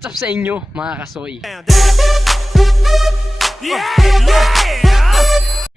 What's up sa inyo mga kasoy?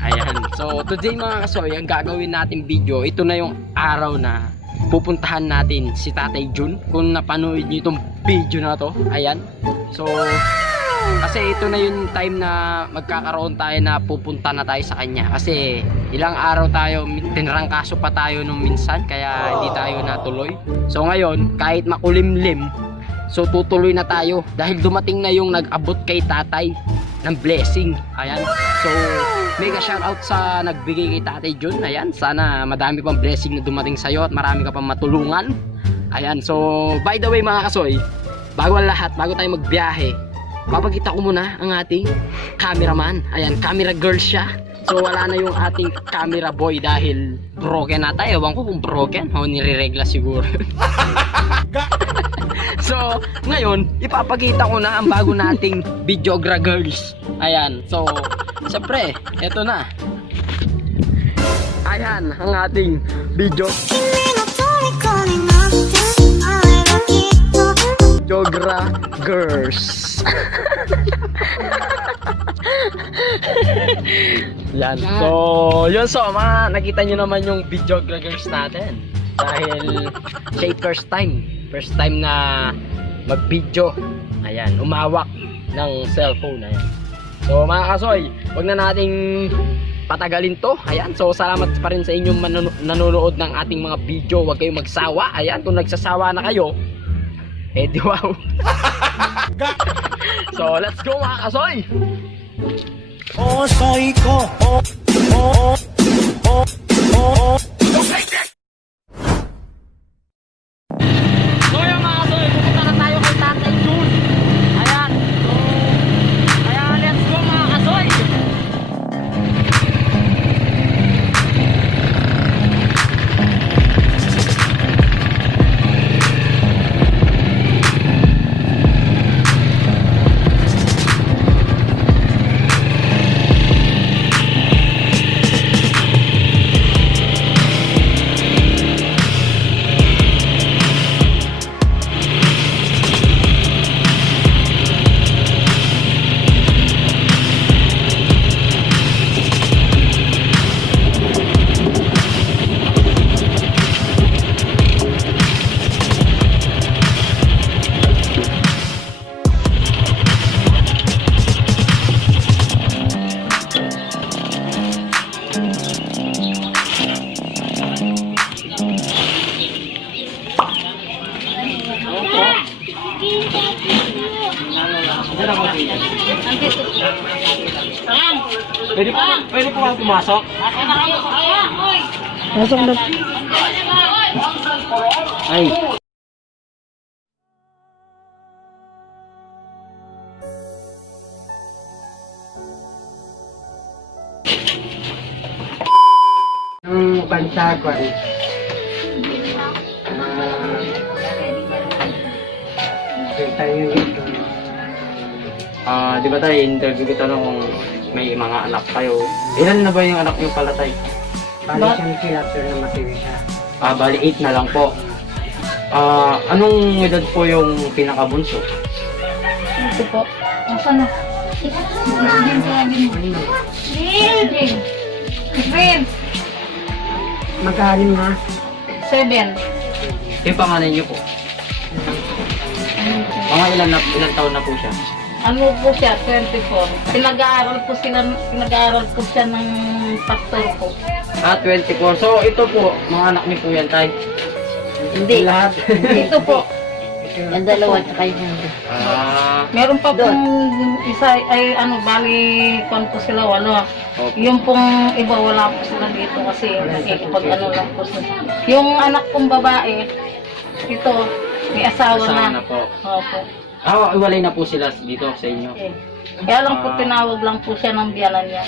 Ayan, so today mga kasoy, ang gagawin natin video, ito na yung araw na pupuntahan natin si Tatay Jun. Kung napanood nyo itong video na to, ayan. So kasi ito na yung time na magkakaroon tayo na pupunta na tayo sa kanya. Kasi ilang araw tayo, tinrangkaso pa tayo nung minsan, kaya hindi tayo natuloy. So ngayon, kahit makulimlim, so tutuloy na tayo dahil dumating na yung nag-abot kay tatay ng blessing. Ayan. So mega shoutout sa nagbigay kay Tatay Jun. Ayan. Sana madami pang blessing na dumating sa'yo at marami ka pang matulungan. Ayan. So by the way mga kasoy, bago ang lahat, bago tayo magbiyahe, papakita ko muna ang ating cameraman. Ayan, camera girl siya. So wala na yung ating camera boy dahil broken na tayo. Ewan ko kung broken o nire-regla siguro. So ngayon ipapakita ko na ang bago nating Videogra girls. Ayan. So siyempre eto na. Ayan ang ating Videogra girls. Yan. So yun, so mga nakita nyo naman yung Videogra girls natin. Dahil siya first time na mag-video. Ayan, umawak ng cellphone. Ayan. So mga kasoy, wag na nating patagalin to. Ayan, so salamat pa rin sa inyong nanonood ng ating mga video. Wag kayong magsawa. Ayan, kung nagsasawa na kayo, eh di wow. So let's go mga kasoy. Oh, soy ko. Oh, oh, oh, oh, oh. So yung mga kasoy, pupunta na tayo kay Tatay Jun. Ayan. So kaya let's go mga kasoy. Pwede po kayo pumasok? Pasok na. Ay. Ang bansa ko ay tayo dito. Di ba tayo interview kita nung may mga anak kayo? Ilan na ba yung anak niyo pala tayo? Bali siyang sila pero namatay siya. Bali 8 na lang po. Anong edad po yung pinakabunso? Ito po. Nasaan na? Green. Mag-aalim na. 7. Yung panganay niyo po? Mga ilan taon na po siya? Ano po siya? 24. Pinag-aaral po siya ng pastor ko. 24. So ito po, mga anak niyo po yan tayo? Hindi. Lahat. Ito po. Yung dalawa tsaka yung Meron pa pong isa ay bali kon po sila wala. Yung pong iba wala po sila dito kasi nakikipag lang po sila. Yung anak kong babae, ito, may asawa na. po. Opo. Iwalay na po sila dito sa inyo. Okay. Kaya lang po tinawag lang po siya ng biyanan niya.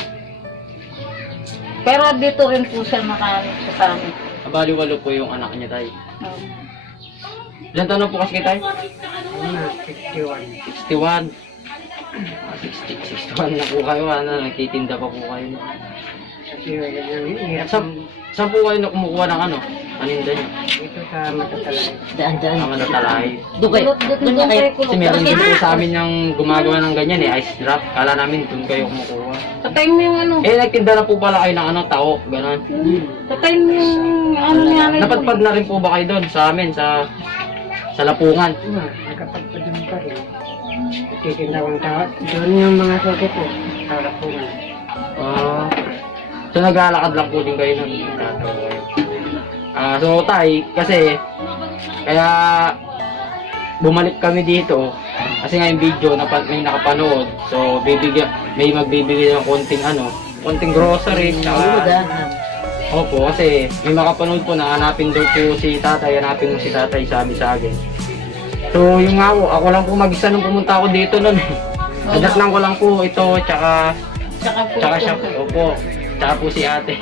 Pero dito rin po siya nakahanap po sa amin. Bali 8 po yung anak niya tayo. Oh. Ilan taon na po kasi tayo? 61. 61. 61 na po kayo, nagtitinda pa po kayo. Kasi hirap. Saan po kayo na kumukuha ng paninda niyo? Dito sa Matatalay. Daan. Tama na talay. Doon kayo. Doon na kayo. Kasi meron din po sa amin yung gumagawa ng ganyan eh, ice drop. Kala namin doon kayo kumukuha. Patayin mo yung ano. Eh, nagtinda na po pala kayo ng ano, tao, gano'n. Patayin mo yung ano niya. Napadpad na rin po ba kayo doon sa amin, sa Lapungan? Nakapagpadun pa rin. Titinawang tao. Doon yung mga sote po. Sa Lapungan. So naglalakad lang po din kayo nun. So tay, kasi kaya bumalik kami dito kasi nga yung video may nakapanood. So may magbibigay ng konting grocery tsaka opo, kasi may makapanood po na hanapin daw po si tatay, hanapin mo si tatay sabi sa akin. So yung nga po, ako lang po mag-isa nung pumunta ako dito nun. Nadatnan ko lang po ito tsaka siya, opo, tsaka po si ate.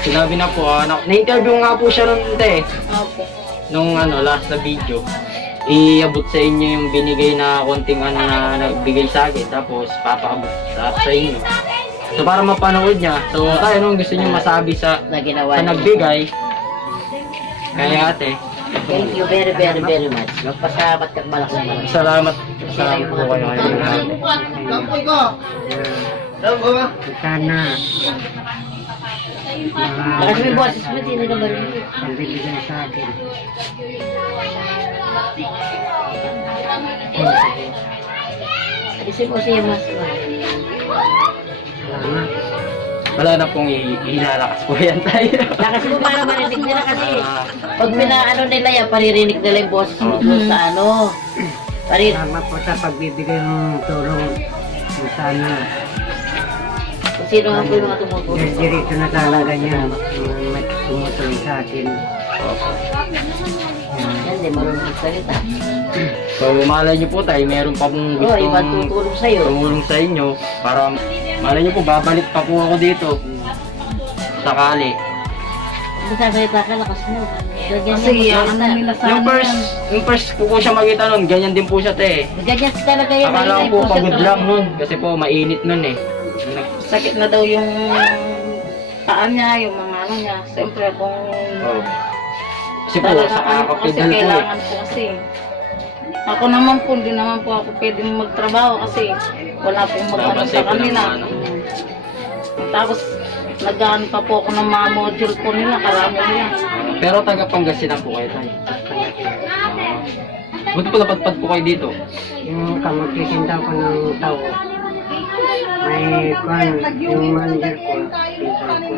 Sinabi na po, na-interview nga po siya nun te. Opo. Nung last na video. Iabot sa inyo yung binigay na konting na nagbigay sa akin. Tapos papaabot sa inyo. So para mapanood niya. So tayo nung gusto niyo masabi sa nagbigay. Kaya ate. Thank you very, very, very much. Magpasalamat ka malaking. Salamat po kayo. Sana. Kasi may boses mo, hindi na marinig. Pagbibigay sa akin. Isip mo siya mas. Salamat. Wala na pong ilalakas po yan tayo. Kasi mo para marinig nila kasi. Pag pinaano nila yan, paririnig nila yung boses mo doon sa ano. Salamat po sa pagbibigay ng tulong. Sana. Kung sino ang mga tumutulong. Dirito na talaga niya. May tumutulong sa akin. Yan, di marunong magsalita. So malay niyo po tayo, meron pa pong Oo, iba gustong tutulong sa'yo. tumulong sa inyo para malay niyo po babalik pa po ako dito sakali. Magsasalita ka, lakas mo. Kasi ano nila sa Yung first ko po siya makita nun, ganyan din po siya te. Ganyan talaga yan. Akala ko po pagod lang nun kasi po mainit nun eh. sakit na daw yung paa niya, yung mga ano niya. Siyempre kung Oh. Kasi po sa kasi kakapidal po eh. kailangan po kasi. Ako naman po, hindi naman po ako pwedeng magtrabaho kasi wala pong mag-ano Dapat sa safe kanila. lang, ano. Tapos nag-ano pa po ako ng mga module po nila, karami nila. Pero taga Pangasinan po kayo tayo. Buti po napadpad po kayo dito. Yung magtitinda ko ng tao. May yung manager ko. Pinsan ko.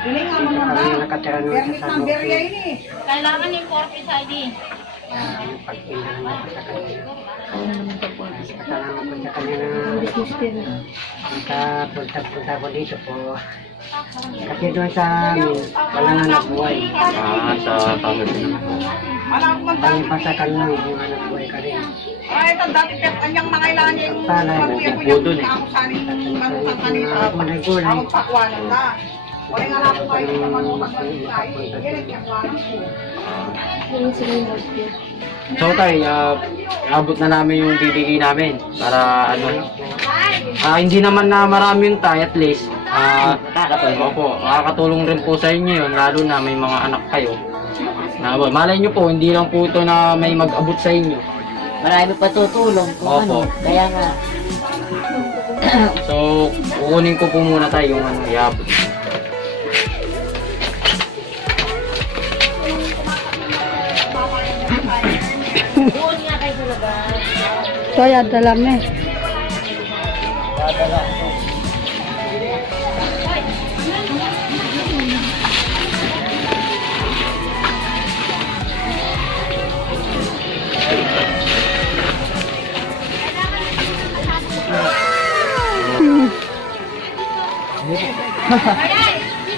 Kami nakatira nun sa Sanofi. Kailangan yung corporate ID. Pagtinda naman ko sa kanila. Kasalamat ko sa kanila. Punta ko dito po. Kasi doon sa amin, wala na nabuhay. Sa Pangasinan po. Pangipatakan lang yung anak buhay ka rin. Ay, ito dati pet anyang nangailangan niya yung maluya ko po dun eh. ako sanin manutang kanina. Gulay-gulay. Ako pakwanan na. Wala nga na po kayo sa manutang kanina. Yan ang pakwanan ko. So tayo, abot na namin yung bibigay namin para hindi naman na marami yung tayo at least. Makakatulong rin po sa inyo yun, lalo na may mga anak kayo. Malay nyo po, hindi lang po ito na may mag-abot sa inyo. Marami pa tutulong kung Opo. ano. Kaya nga. So, kukunin ko po muna tayo yung iabot. Kaya dala na eh.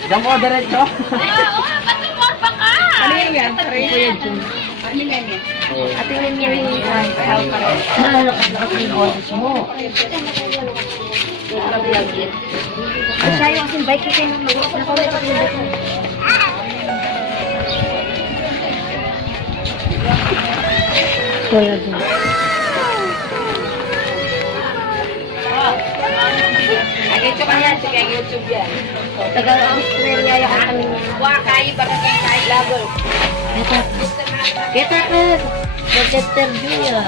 Diyan po, diretso. Kanina yan. Kanina yan. Kanina yan. Ate Rin yung lakas-lakas yung boses mo. Siya yung asin bike kasi nung nakawala ka yung bike mo. Kaya dun. Okay, Ayan, sige, YouTube yan. Taga Australia yung aking wakay, baka kay vlogger. Kita ka. Nag-interview yan.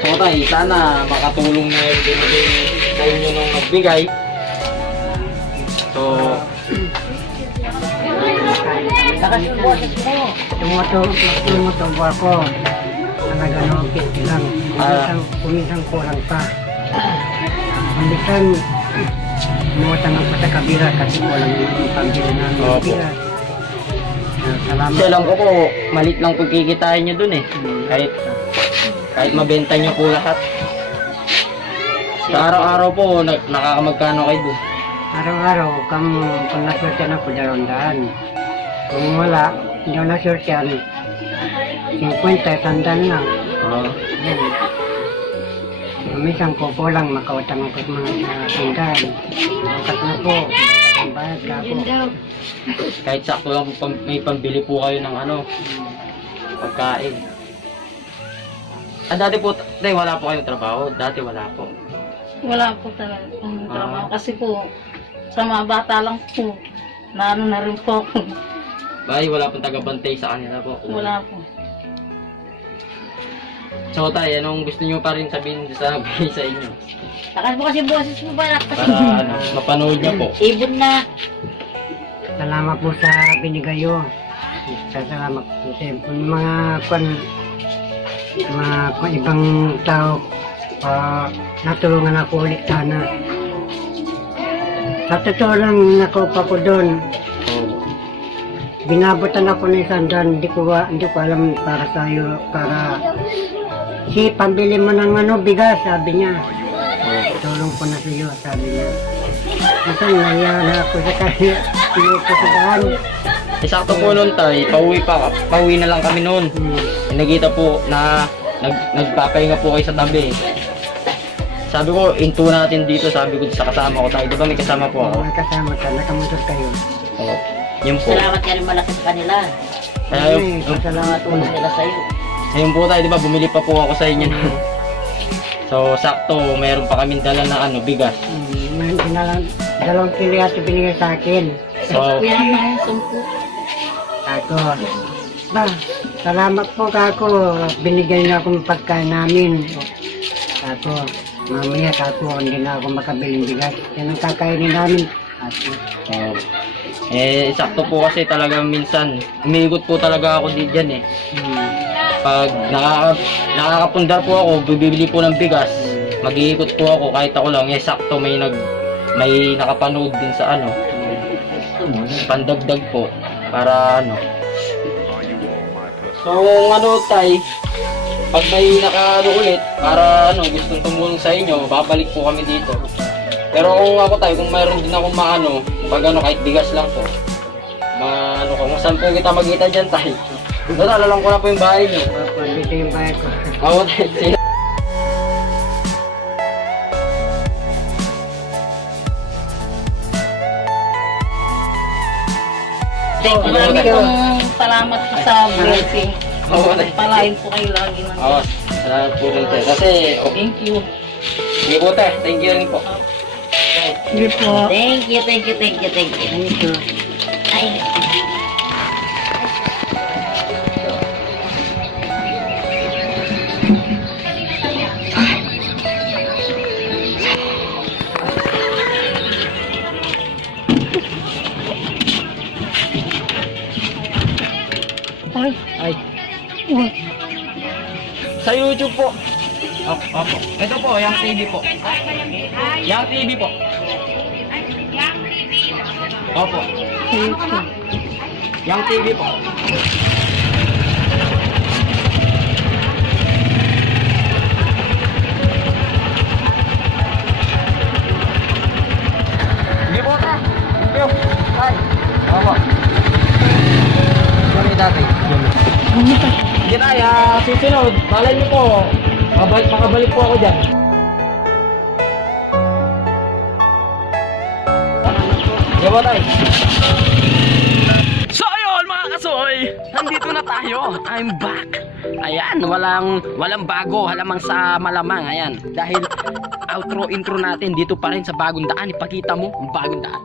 So tayo, sana makatulong na yung binigay sa inyo nung nagbigay. So, Lakas yung boses mo. Tumutubo ako. Talaga no, kit lang. Kuminsan kulang pa. Kuminsan, umuutang ako sa kabila kasi kulang yung pambili namin ng Opo. bigas. Salamat. kasi alam ko po, malit lang pagkikitain nyo dun eh. Kahit mabenta nyo po lahat. Sa araw-araw po, nakakamagkano kayo dun? Araw-araw, kung nasurtian ako, 200. Kung wala, hindi ako nasurtian, 50, sandal lang. Yan. Minsan ko po lang makautang ako sa mga sandal. Bukas na po, ang bayad ka po. Kahit sakto lang po, may pambili po kayo ng pagkain. Dati po, wala po kayong trabaho. Dati wala po. Wala po talaga akong trabaho. Kasi po, sa mga bata lang po, na rin po ako. Bay, wala pong tagabantay sa kanila po. Wala po. So tay, anong gusto nyo pa rin sabihin sa nagbigay sa inyo? Lakas mo kasi boses mo ba? Kasi Para mapanood nyo po. ibon na. Salamat po sa binigayo. Salamat po sa mga ibang tao. Natulungan ako ulit sana. Sa totoo lang, nakupa ko doon. Binabutan ako ng sandal, hindi ko alam para sa'yo, para pambili mo ng bigas, sabi niya. Tulong ko na sa'yo, sabi niya. Minsan, naiya na ako sa kanya, ko sa daan. Sakto po nun tay, pauwi na lang kami noon. Nakita po na nagpapahinga po kayo sa tabi. Sabi ko, into natin dito, sabi ko sa kasama ko tayo. Di ba may kasama po ako? May kasama ka, nakamotor kayo. Yun po. Salamat ka rin malaki sa kanila. Kaya, Salamat po. Tulong nila sa'yo. ayun po tayo, di ba, bumili pa po ako sa inyo. So, sakto, mayroon pa kaming dala na bigas. May dalawang kilo at binigay sa akin. So, Kuya na, sumpo. Ako, salamat po kako. Binigyan niyo akong pagkain namin. Ako, mamaya kako, hindi na ako makabiling bigas. Yan ang kakainin namin. Ako. sakto po kasi talagang minsan, umiikot po talaga ako dyan eh. Pag nakakapundar po ako, bibili po ng bigas, mag-iikot po ako kahit ako lang, sakto may nakapanood din sa pandagdag po, para So, tay, pag may ulit, para gustong tumulong sa inyo, babalik po kami dito. Pero kung ako tayo, kung mayroon din akong pag kahit bigas lang po, kung saan po kita magkita dyan tayo. Alam ko na po yung bahay niyo. Ako, dito yung bahay ko. Ako tayo. Marami pong salamat po sa blessing. Oo, tayo. Palain po kayo lagi ng Oo, salamat po rin tayo. Kasi, Thank you. sige po tayo. Thank you rin po. Hindi po. Thank you. Thank you. Ay. Ay. Sa YouTube po. Opo. Ito po, Yang TV po. Yang TV po. Opo. Yang TV po. Hindi po ta. Thank you. Ay. Opo. Sorry dati. Hindi tayo, susunod. Balay niyo po. Makabalik po ako dyan. Sige po tayo. So ayun mga kasoy, nandito na tayo. I'm back. Ayan, walang bago, halamang sa malamang. Ayan, dahil outro intro natin dito pa rin sa Bagong Daan. Ipakita mo ang Bagong Daan.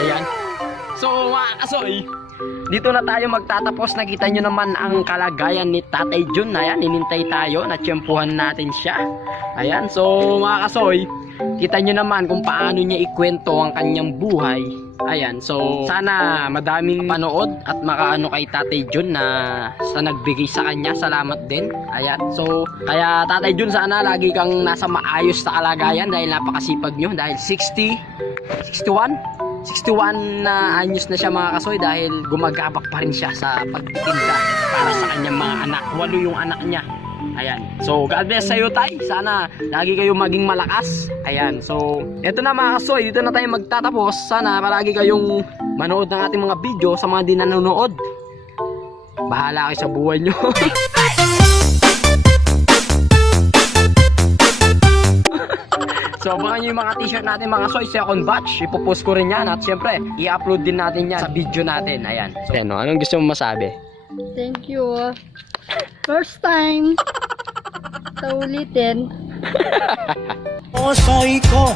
Ayan. So mga kasoy, dito na tayo magtatapos. Nakita nyo naman ang kalagayan ni Tatay Jun. Ayan, inintay tayo, natsyempuhan natin siya. Ayan, so mga kasoy, kita nyo naman kung paano niya ikwento ang kanyang buhay. Ayan, so sana madaming panood at makaano kay Tatay Jun na sa nagbigay sa kanya. Salamat din. Ayan, so kaya Tatay Jun, sana lagi kang nasa maayos na kalagayan dahil napakasipag nyo. Dahil 61 na anyos na siya mga kasoy, dahil gumagabak pa rin siya sa pagtitinda para sa kanyang mga anak. 8 yung anak niya. Ayan. So, God bless sa'yo, Tay. Sana lagi kayo maging malakas. Ayan. So, eto na mga kasoy. Dito na tayo magtatapos. Sana palagi kayong manood ng ating mga video. Sa mga di nanonood, bahala kayo sa buhay nyo. So, abangan nyo yung mga t-shirt natin mga soy, second batch. Ipopost ko rin yan. At syempre, i-upload din natin yan sa video natin. Ayan. So, ano, anong gusto mo masabi? Thank you. First time. Sa ulitin. Soy ko.